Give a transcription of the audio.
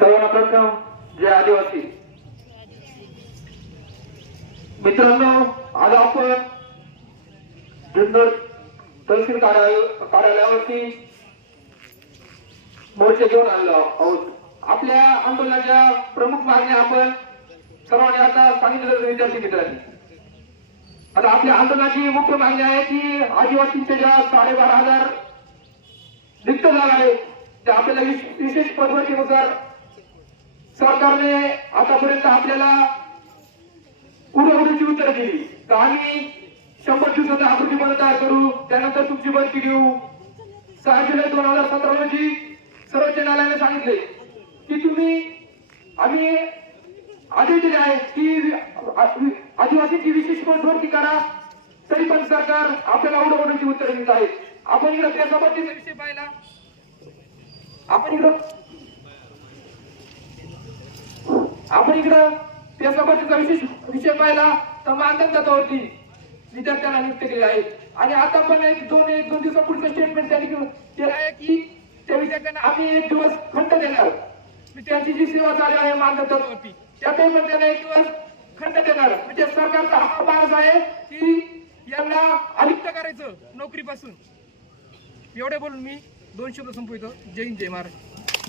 सर्वांना प्रथम जे आदिवासी. मित्रांनो आज आपण जुन्नर तहसील कार्यालय कार्यालयावरती मोर्चे घेऊन आलो आहोत. आपल्या आंदोलनाच्या प्रमुख मागण्या आपण सर्वांनी आता सांगितलं विद्यार्थी मित्रांनी. आता आपल्या आंदोलनाची मुख्य मागणी आहे की आदिवासींच्या ज्या साडेबारा हजार रिक्त जागा आहेत त्या आपल्याला विशेष पद्धतीनुसार सरकारने आतापर्यंत आपल्याला उडवडीची उत्तर दिली तर आम्ही शंभर दिवसाचा आकृतीपत्र तयार करू. त्यानंतर तुमची भरती घेऊ. सहा जुलै दोन हजार सतरा रोजी सर्वोच्च न्यायालयाने सांगितले की तुम्ही आम्ही आदेश दिले आहेत की आदिवासींची विशेष पद भरती करा तरी पण सरकार आपल्याला उडवण्याची उत्तर देत आहे. आपण इकडे त्यासोबतीचा विषय पाहिला. आपण इकडं आपण इकडं त्यासोबतचा विशेष विषय पाहिला तर मानधन तत्वावरती विद्यार्थ्यांना नियुक्त केले आहे. आणि आता पण एक दोन एक दोन दिवसापूर्वीचं स्टेटमेंट त्यांनी केलं. आहे की त्या विद्यार्थ्यांना आम्ही एक दिवस खंड देणार. त्यांची जी सेवा चालू आहे मानधन तत्वावरती त्यातही पण त्यांना एक दिवस खंड देणार. म्हणजे सरकारचा हा मार्ग आहे की यांना अलिप्त करायचं नोकरीपासून. एवढे बोलून मी दोन शब्द संपवितो. जय हिंद जय महाराज